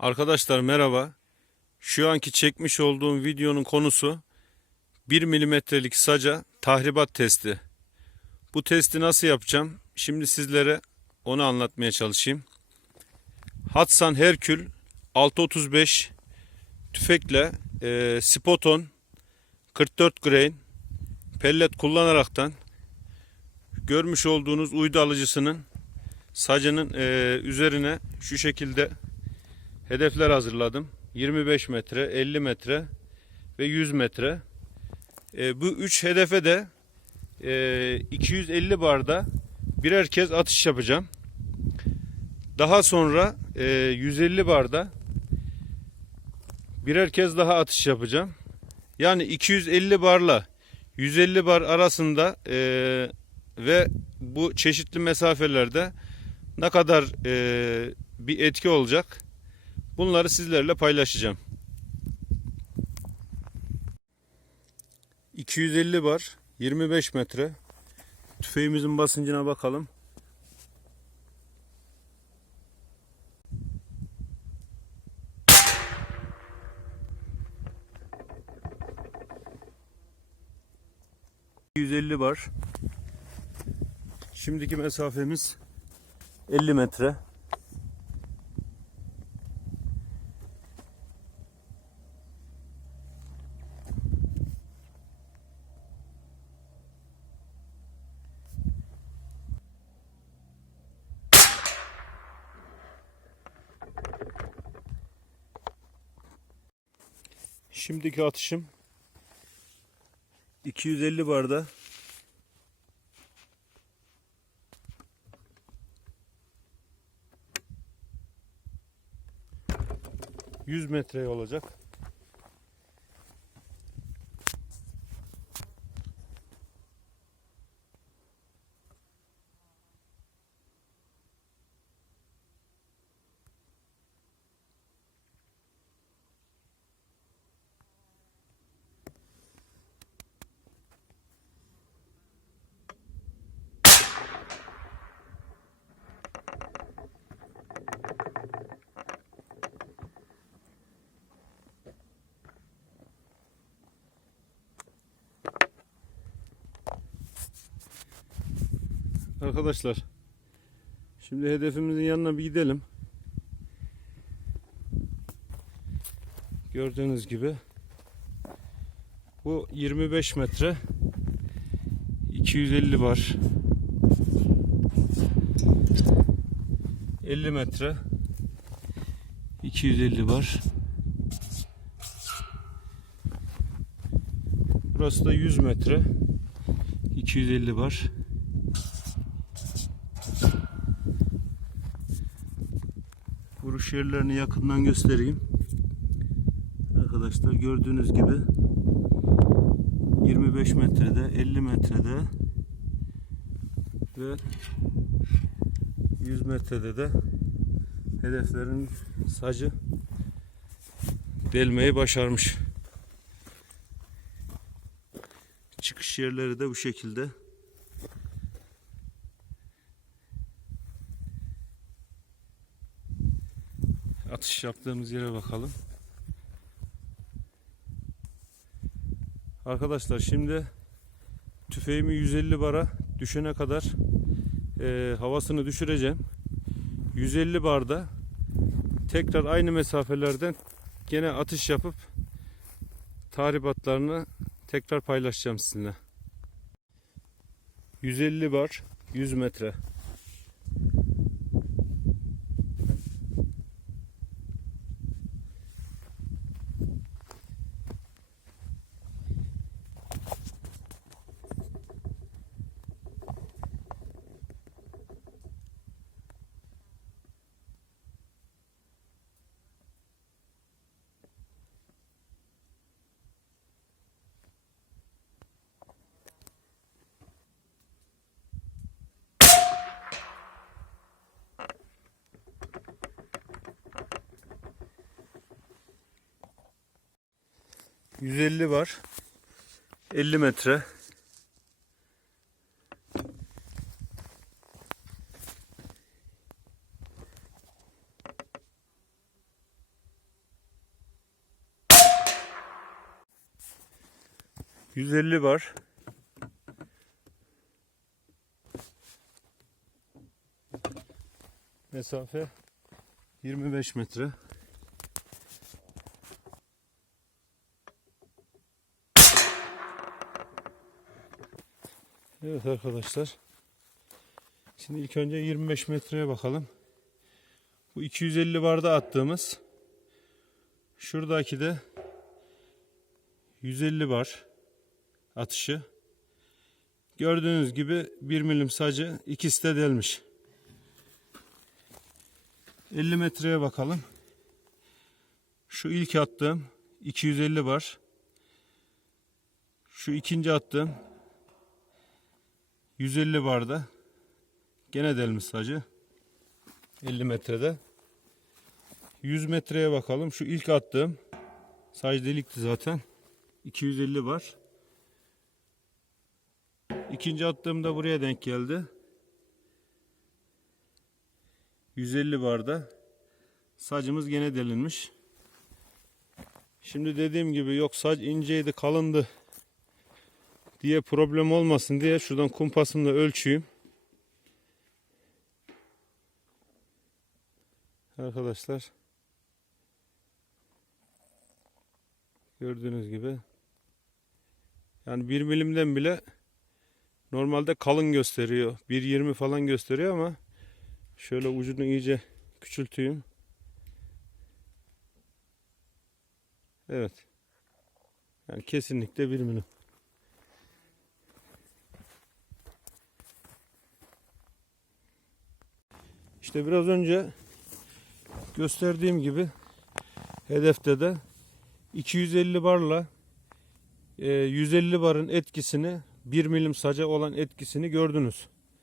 Arkadaşlar merhaba. Şu anki çekmiş olduğum videonun konusu 1 milimetrelik saca tahribat testi. Bu testi nasıl yapacağım? Şimdi sizlere onu anlatmaya çalışayım. Hatsan Herkül 635 tüfekle e, Spoton 44 grain pellet kullanaraktan görmüş olduğunuz uydu alıcısının sacının e, üzerine şu şekilde hedefler hazırladım. 25 metre, 50 metre ve 100 metre. E, bu üç hedefe de e, 250 barda birer kez atış yapacağım. Daha sonra e, 150 barda birer kez daha atış yapacağım. Yani 250 barla 150 bar arasında e, ve bu çeşitli mesafelerde ne kadar e, bir etki olacak bunları sizlerle paylaşacağım. 250 bar 25 metre tüfeğimizin basıncına bakalım. ...250 bar. Şimdiki mesafemiz 50 metre. Şimdiki atışım 250 barda 100 metre olacak. Arkadaşlar. Şimdi hedefimizin yanına bir gidelim. Gördüğünüz gibi bu 25 metre 250 bar 50 metre 250 bar Burası da 100 metre 250 bar Vuruş yerlerini yakından göstereyim. Arkadaşlar gördüğünüz gibi 25 metrede, 50 metrede ve 100 metrede de hedeflerin sacı delmeyi başarmış. Çıkış yerleri de bu şekilde. Atış yaptığımız yere bakalım. Arkadaşlar şimdi tüfeğimi 150 bara düşene kadar e, havasını düşüreceğim. 150 barda tekrar aynı mesafelerden gene atış yapıp tahribatlarını tekrar paylaşacağım sizinle. 150 bar 100 metre. 150 var. 50 metre. Yüz elli var. Mesafe 25 metre. Evet arkadaşlar. Şimdi ilk önce 25 metreye bakalım. Bu 250 barda attığımız şuradaki de 150 bar atışı. Gördüğünüz gibi 1 milim sacı ikisi de delmiş. 50 metreye bakalım. Şu ilk attığım 250 bar. Şu ikinci attığım 150 barda gene delmiş sacı. 50 metrede. 100 metreye bakalım. Şu ilk attığım sac delikti zaten. 250 var. İkinci attığımda buraya denk geldi. 150 barda. Sacımız gene delinmiş. Şimdi dediğim gibi yok sac inceydi kalındı diye problem olmasın diye şuradan kumpasımla ölçeyim. Arkadaşlar gördüğünüz gibi yani 1 milimden bile normalde kalın gösteriyor. 1.20 falan gösteriyor ama şöyle ucunu iyice küçülteyim. Evet. Yani kesinlikle 1 milim. İşte biraz önce gösterdiğim gibi hedefte de 250 barla e, 150 barın etkisini 1 milim saca olan etkisini gördünüz.